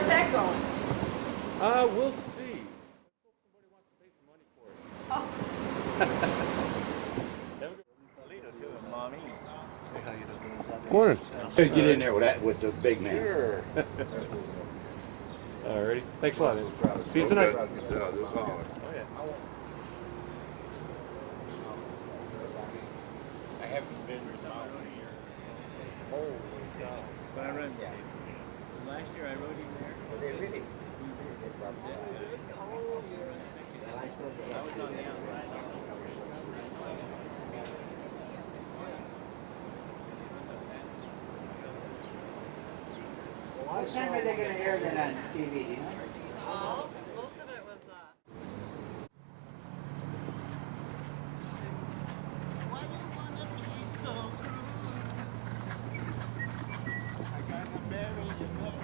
Where's that going? We'll see. Let's hope somebody wants to pay some money for it. Hey, how you doing? Morning. Get in there with the big man. Sure. Alrighty. Thanks a lot. See you tonight. Yeah, that's all. Oh yeah. I haven't been out in a year. Holy cow. I run. Last year I rode him there. Well, they really did rough. I was on the outside. What time are they going to air that on TV, do you know? Most of it was, Why you wanna be so cruel? I gotta marry you, baby.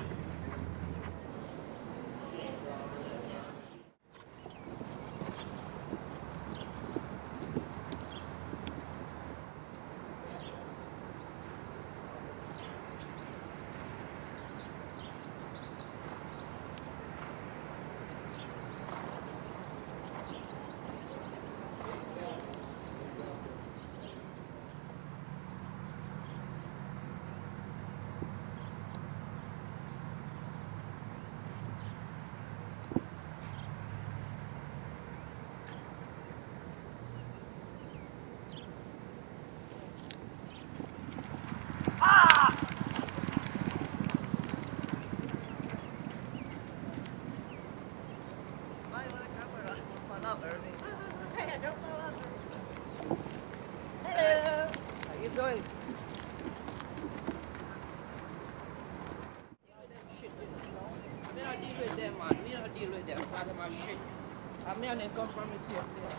hello. How you doing? Me not deal with them, man. Me not deal with them. Part of my shit. I'm here and come from the same place.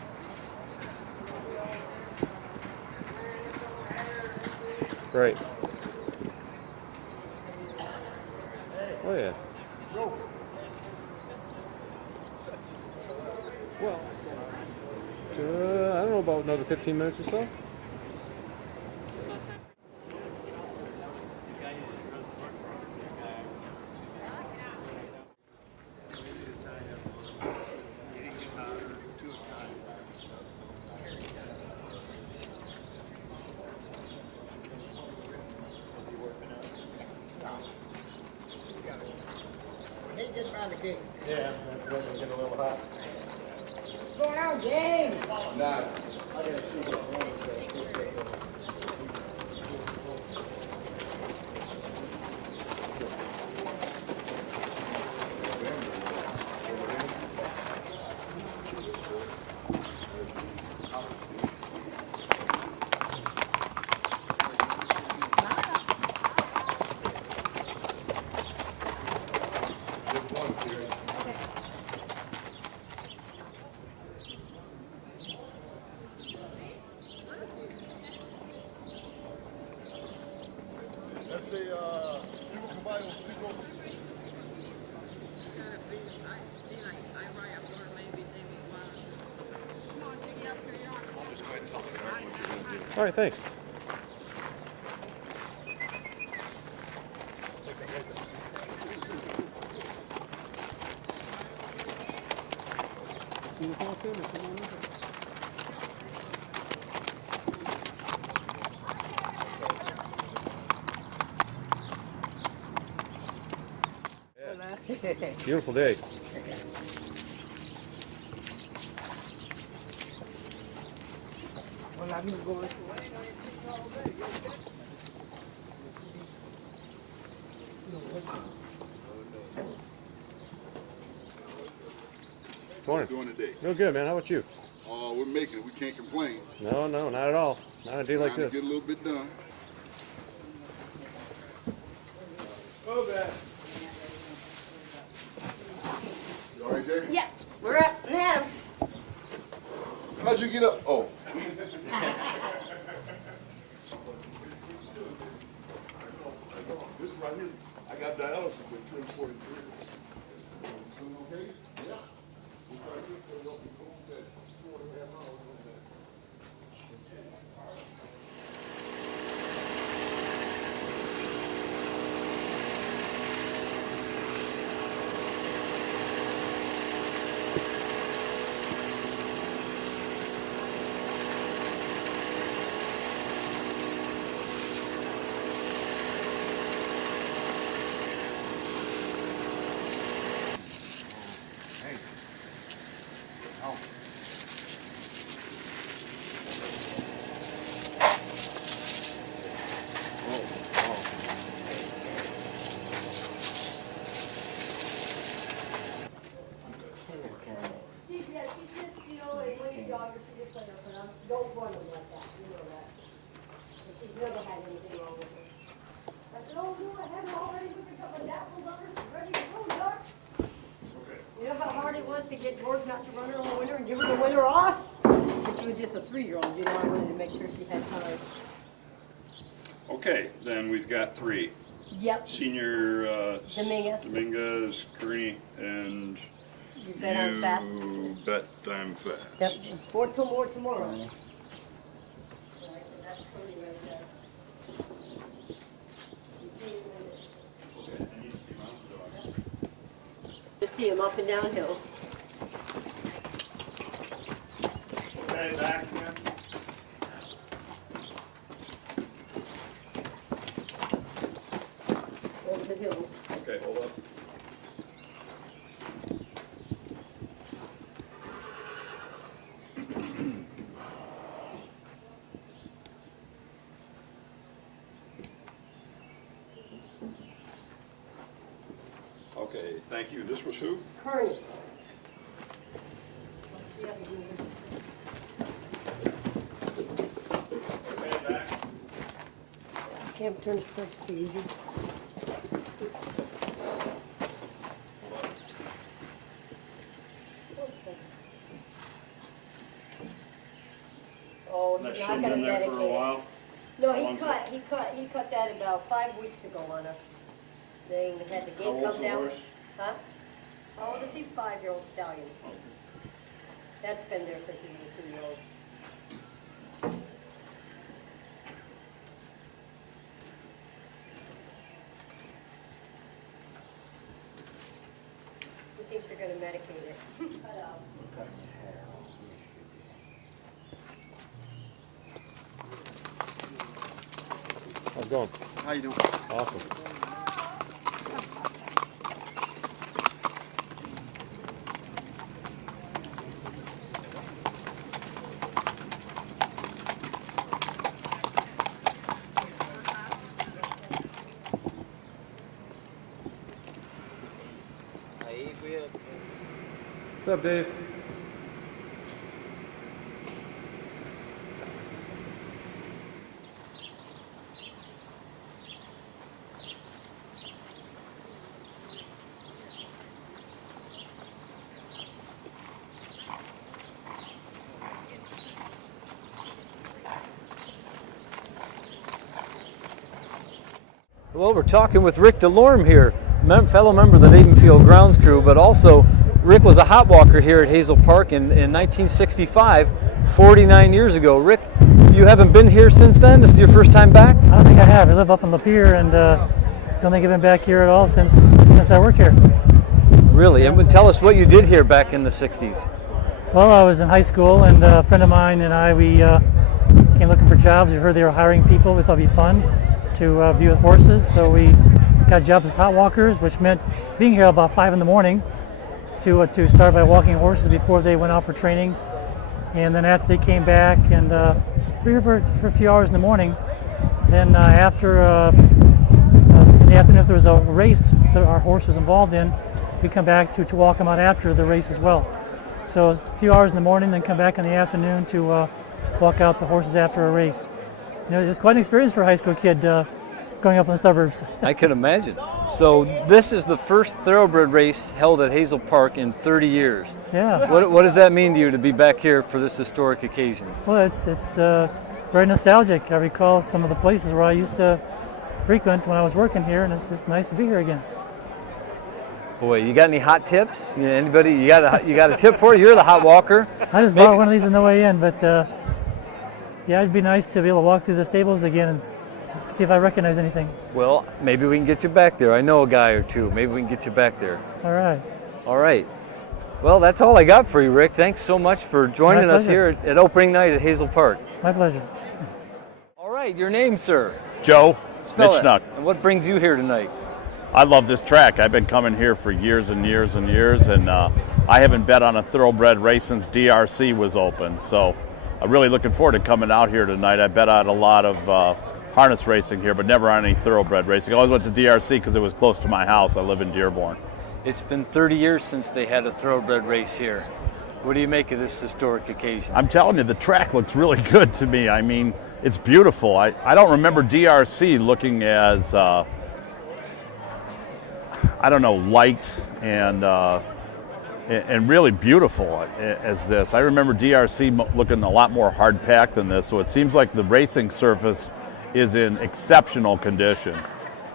Right. Oh yeah. Well, I don't know, about another 15 minutes or so. Yeah, that's getting a little hot. What's going on, James? Nah, I gotta see what That's a Super Caballo Sequel. All right, thanks. Beautiful day. Well, I'm going. Morning. Doing today. Real good, man. How about you? We're making it. We can't complain. No, not at all. Not a day like Trying this. to get a little bit done. Oh, man. You all right, Jay? Yeah, we're up now. How'd you get up? Oh. This right here, I got dialysis at 2:43. Okay? Yeah. This right here, for help me cool that 4.5 hours. to get George not to run her all winter and give her the winter off. But she was just a 3-year-old, you know, I wanted to make sure she had time. Okay, then we've got 3. Yep. Senior Dominguez. Dominguez, Kearney, and You bet I'm fast. you bet I'm fast. Yep. 4 till more tomorrow. That's Cody right there. Just see him up and down hill. Okay, back again. Over the hills. Okay, hold up. Okay, thank you. This was who? Kearney. Okay, back. Can't turn his first too easy. Oh, That yeah, I should've got him been there for a medicated. while. No, How he long's cut that about 5 weeks ago on us. They had the How gate old's come the down. horse? Huh? How old is he? 5-year-old stallion. That's been there since he was a 2-year-old. He thinks you're gonna medicate it. Cut out. How's it going? How you doing? Awesome. What's up, Dave? Well, we're talking with Rick DeLorme here, fellow member of the Navenfield Grounds Crew, but also Rick was a hot walker here at Hazel Park in 1965, 49 years ago. Rick, you haven't been here since then? This is your first time back? I don't think I have. I live up on the pier and don't think I've been back here at all since I worked here. Really? And tell us what you did here back in the 60s. Well, I was in high school and a friend of mine and I, we came looking for jobs. We heard they were hiring people. We thought it'd be fun to be with horses. So we got jobs as hot walkers, which meant being here about 5 in the morning to start by walking horses before they went out for training. And then after they came back and we were here for a few hours in the morning. Then after, in the afternoon, if there was a race that our horse was involved in, we'd come back to walk them out after the race as well. So a few hours in the morning, then come back in the afternoon to walk out the horses after a race. You know, it's quite an experience for a high school kid growing up in the suburbs. I can imagine. So this is the first thoroughbred race held at Hazel Park in 30 years. Yeah. What does that mean to you to be back here for this historic occasion? Well, it's very nostalgic. I recall some of the places where I used to frequent when I was working here, and it's just nice to be here again. Boy, you got any hot tips? You know, anybody? You got a tip for you? You're the hot walker. I just bought one of these on the way in, but yeah, it'd be nice to be able to walk through the stables again and see if I recognize anything. Well, maybe we can get you back there. I know a guy or two. Maybe we can get you back there. All right. All right. Well, that's all I got for you, Rick. Thanks so much for joining us here at opening night at Hazel Park. My pleasure. All right, your name, sir? Joe Spell it. Mitchnuck. And what brings you here tonight? I love this track. I've been coming here for years and years and years, and I haven't bet on a thoroughbred race since DRC was open. So I'm really looking forward to coming out here tonight. I bet on a lot of harness racing here, but never on any thoroughbred racing. I always went to DRC because it was close to my house. I live in Dearborn. It's been 30 years since they had a thoroughbred race here. What do you make of this historic occasion? I'm telling you, the track looks really good to me. I mean, it's beautiful. I don't remember DRC looking as, I don't know, light and and really beautiful as this. I remember DRC looking a lot more hard packed than this, so it seems like the racing surface is in exceptional condition.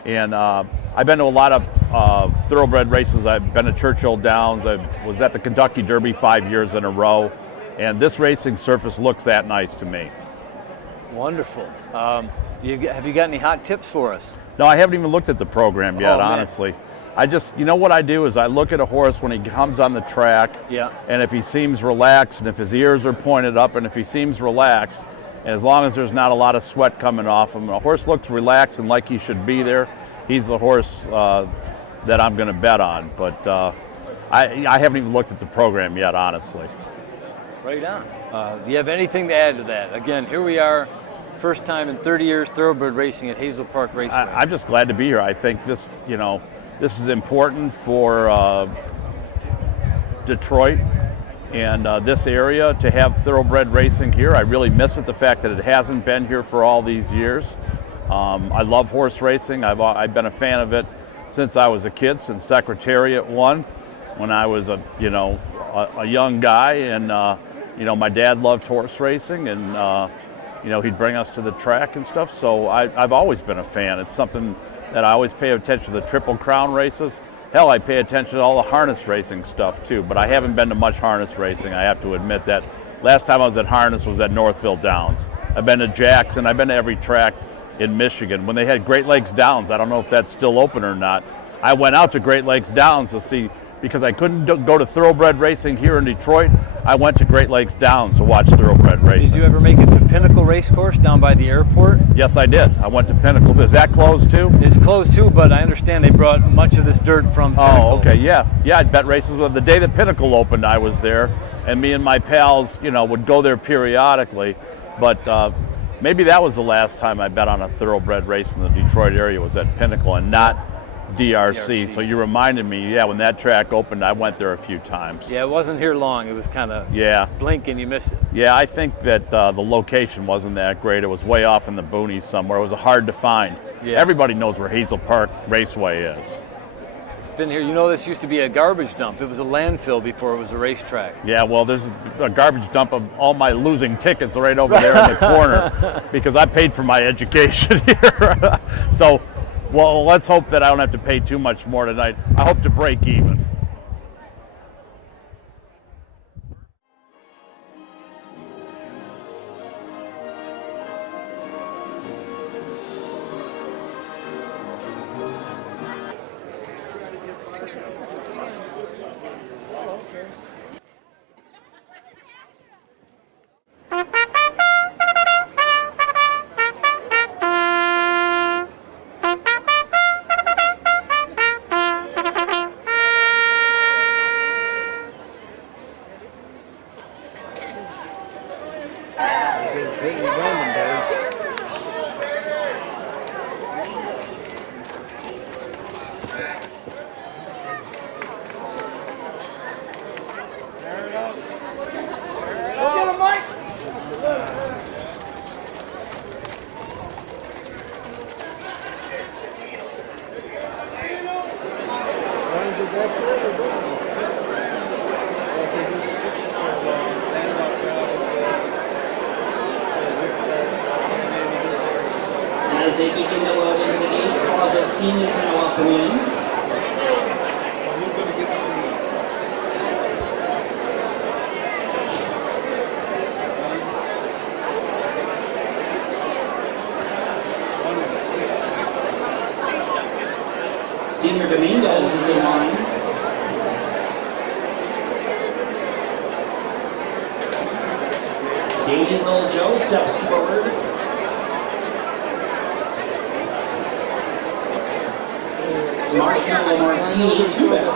And I've been to a lot of thoroughbred races. I've been to Churchill Downs. I was at the Kentucky Derby 5 years in a row, and this racing surface looks that nice to me. Wonderful. Have you got any hot tips for us? No, I haven't even looked at the program yet, Oh, man. honestly. I just, you know what I do is I look at a horse when he comes on the track, Yeah. and if he seems relaxed, and if his ears are pointed up, and if he seems relaxed, and as long as there's not a lot of sweat coming off him, a horse looks relaxed and like he should be there, he's the horse that I'm going to bet on. But I haven't even looked at the program yet, honestly. Right on. Do you have anything to add to that? Again, here we are, first time in 30 years thoroughbred racing at Hazel Park Raceway. I'm just glad to be here. I think this, this is important for Detroit and this area to have thoroughbred racing here. I really miss it, the fact that it hasn't been here for all these years. I love horse racing. I've been a fan of it since I was a kid, since Secretariat won, when I was a young guy, and my dad loved horse racing, and he'd bring us to the track and stuff. So I've always been a fan. It's something that I always pay attention to, the Triple Crown races. Hell, I pay attention to all the harness racing stuff too, but I haven't been to much harness racing. I have to admit that. Last time I was at harness was at Northville Downs. I've been to Jackson. I've been to every track in Michigan. When they had Great Lakes Downs, I don't know if that's still open or not, I went out to Great Lakes Downs to see, because I couldn't go to thoroughbred racing here in Detroit, I went to Great Lakes Downs to watch thoroughbred racing. Did you ever make it to Pinnacle Racecourse down by the airport? Yes, I did. I went to Pinnacle. Is that closed too? It's closed too, but I understand they brought much of this dirt from Pinnacle. Oh, okay, yeah. Yeah, I'd bet races. The day that Pinnacle opened, I was there, and me and my pals, would go there periodically, but maybe that was the last time I bet on a thoroughbred race in the Detroit area, was at Pinnacle and not DRC. So you reminded me, when that track opened, I went there a few times. Yeah, it wasn't here long. It was kind of blink and you missed it. Yeah, I think that the location wasn't that great. It was way off in the boonies somewhere. It was hard to find. Yeah. Everybody knows where Hazel Park Raceway is. It's been here. This used to be a garbage dump. It was a landfill before it was a racetrack. Yeah, well, there's a garbage dump of all my losing tickets right over there in the corner because I paid for my education here. So, well, let's hope that I don't have to pay too much more tonight. I hope to break even. As they begin to load into the gate, cause scene is now up and in. Senior Dominguez is in line. Damien Little Joe steps forward. Marshmallow Martini, 2-back.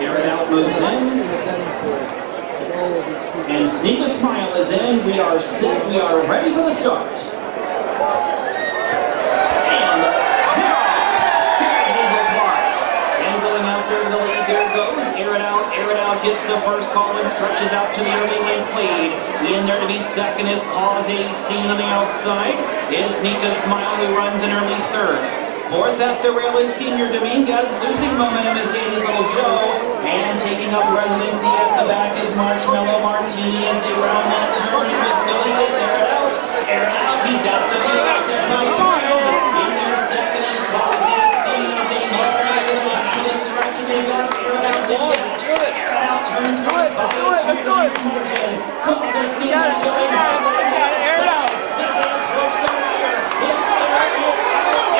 Aaron out moves in. And Sneak a Smile is in. We are set. We are ready for the start. And they're off here at Hazel Park. And going out there to the lead, there goes. Aaron out gets the first call and stretches out to the early length lead. In there to be second is Cause a Scene on the outside. Is Sneak a Smile, who runs in early third. Fourth at the rail is Senior Dominguez, losing momentum is Danny's Little Joe, and taking up residency at the back is Marshmallow Martini as they round that turn in with Billy. It's air it out, he's got the field out there by 3. In their second is Quasi C as they make their way to the top of the stretch, and they've got air it out to catch. Air it out turns first by 2 to the margin. Quasi C is going hard. Air it out. As they approach the rear, it's air it out.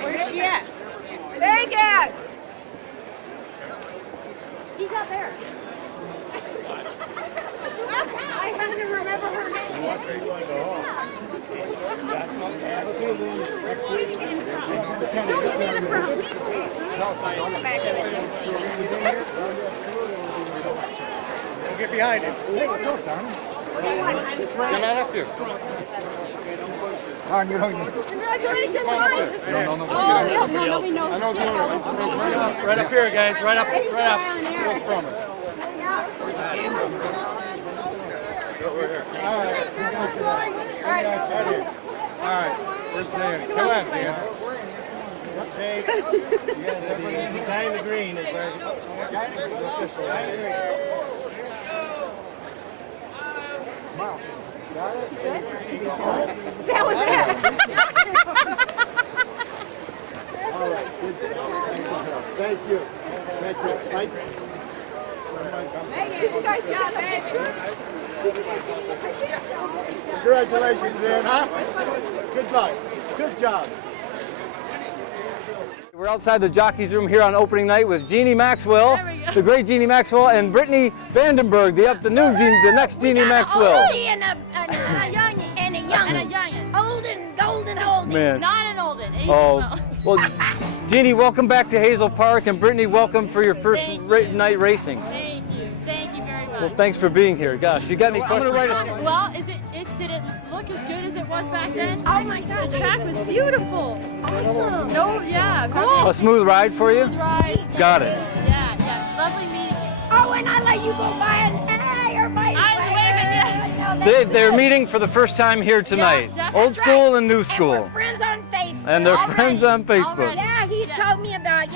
Where's she at? Megan! She's out there. I have to remember her name. Don't give me the front. Get behind him. Hey, what's up, darling? Get out up here. Congratulations, No. nobody knows. I know the owner. Right up here, guys. Right up. Right up. Where's from it? All right. Where's Danny? Come on, Dan. Hey. The guy in the green is there. Smile. That was it. All right. Good job. Thank you. Thank you. Did you guys get a picture? Congratulations, Dan, huh? Good luck. Good job. We're outside the jockeys room here on opening night with Jeannie Maxwell, the great Jeannie Maxwell, and Brittany Vandenberg, the next Jeannie Maxwell. Oldie and a young and a young. Old and golden oldie. Man. Not an old one. Oh, well, Jeannie, welcome back to Hazel Park, and Brittany, welcome for your first night racing. Thank you very much. Well, thanks for being here. Gosh, you got any questions? Well, did it look as good as it was back then? Oh my God. The track was beautiful. Awesome. No, yeah, cool. A smooth ride for you? Right. Got it. Yeah. Lovely meeting you. Oh, and I let you go by and hey, everybody. I was waving, yeah. They're meeting for the first time here tonight. definitely. Old school and new And school. we're friends on Facebook. And they're Already. friends on Facebook. Already. Yeah, he told me about you.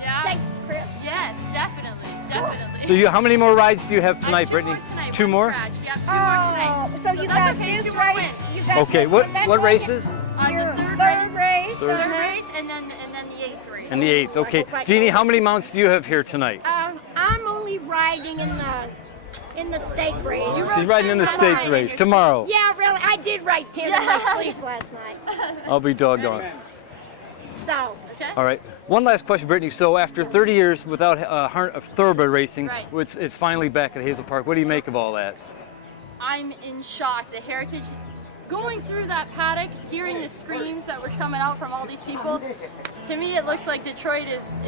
Yeah. Thanks, Chris. Yes, definitely. So how many more rides do you have tonight, Brittany? Tonight, Two one more? scratch. Yep, 2 more tonight. So you that's got okay, this 2 more race. wins. You got Okay, this what one. That's what why races? Your The third race. race, Third. third race, and then the 8th race. And the 8th. Okay. Jeannie, how many mounts do you have here tonight? I'm only riding in the stake race. She's riding in the state race tomorrow. Yeah, really. I did ride 10 in my sleep last night. I'll be doggone. So. Okay. All right. One last question, Brittany. So after 30 years without thoroughbred racing, Right. it's finally back at Hazel Park. What do you make of all that? I'm in shock. The heritage, going through that paddock, hearing the screams that were coming out from all these people, to me it looks like Detroit is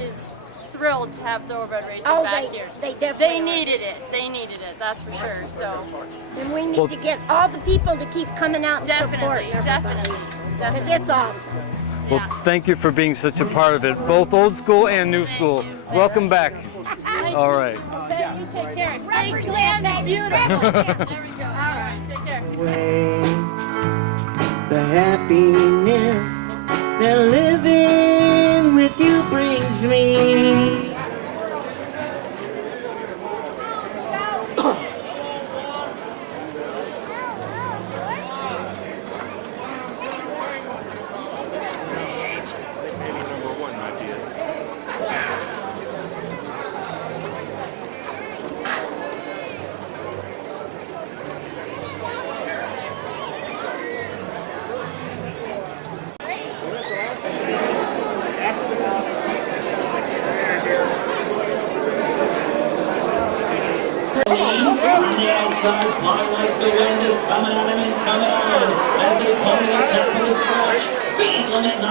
thrilled to have thoroughbred racing back here. They definitely needed it. They needed it, that's for sure. So And we need to get all the people to keep coming out and support definitely. Because it's awesome. Well, thank you for being such a part of it, both old school and new school. Welcome back. All right. Okay, you take care. Stay clean and beautiful. There we go. All right, take care. The happiness that living with you brings me. On the outside, fly like the wind is coming at him and coming on as they come to the top of the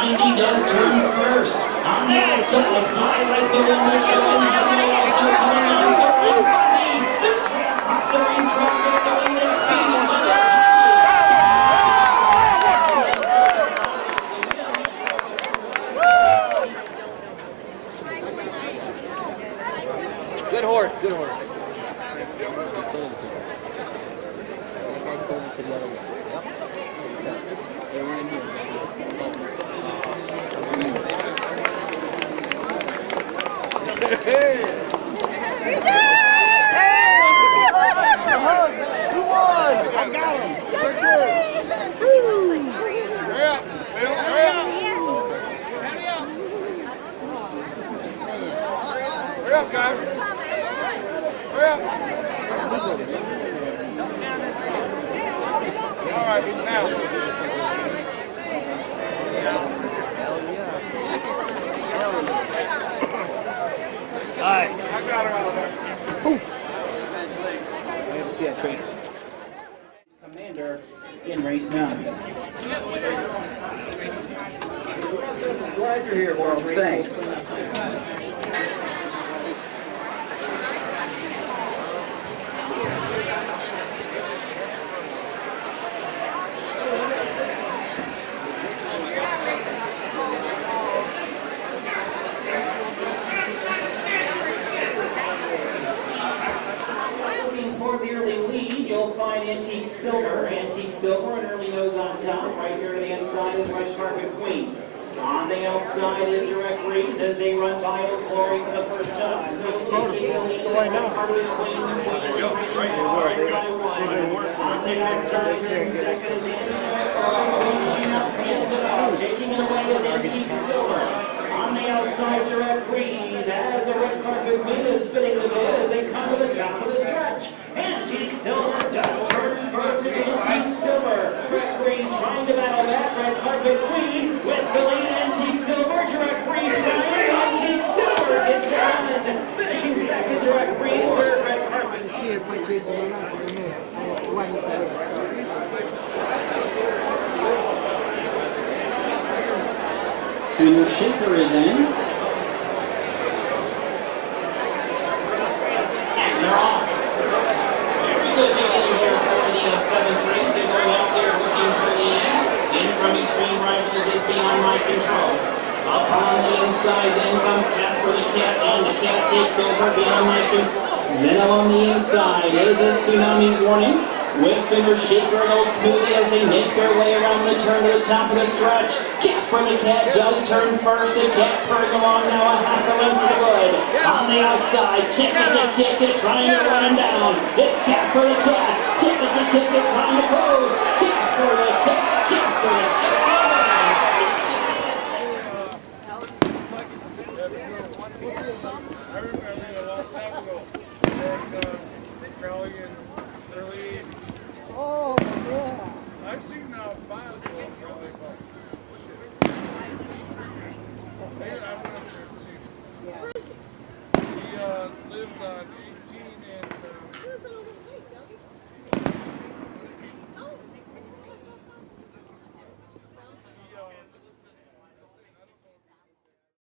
90 does turn first. On the outside, highlight the window show, and Hello also coming on. They're buzzing. They're way across the racetrack with the lead and speed. Good horse, good horse. Hurry up, guys. Hurry up. All right, now. Nice. I got her out of there. I have to see that train. Commander in race 9. Glad you're here, World. Thanks. For the early lead, you'll find Antique Silver, an early nose on top. Right here to the inside is Red Carpet Queen. On the outside is Direct Breeze as they run by Old Glory for the first time. Taking the lead is Red Carpet Queen. The Queen is right by one. On the outside is second is taking it away is Antique Silver. On the outside, Direct Breeze as a Red Carpet Queen is spinning the bit as they come to the top of the stretch. Antique Silver does turn first is Antique Silver. Direct Breeze trying to battle back Red Carpet Queen with the lead. Antique Silver, Direct Breeze trying. Antique Silver gets it on. Finishing second, Direct Breeze, third, Red Carpet. Senior Shaker is in. And they're off. Very good beginning here for the 7th race. They're going out there looking for the in from between rivals is beyond my control. Up on the inside then comes Casper the Cat, and the Cat takes over beyond my control. Then along the inside is a Tsunami Warning with Cinder Shaker and Old Smoothie as they make their way around the turn to the top of the stretch. Casper the Cat does turn first, and Cat purring along now a half a length to the good. On the outside, Ticket to Kick It, trying to run him down. It's Casper the Cat. Ticket to Kick It, trying to close.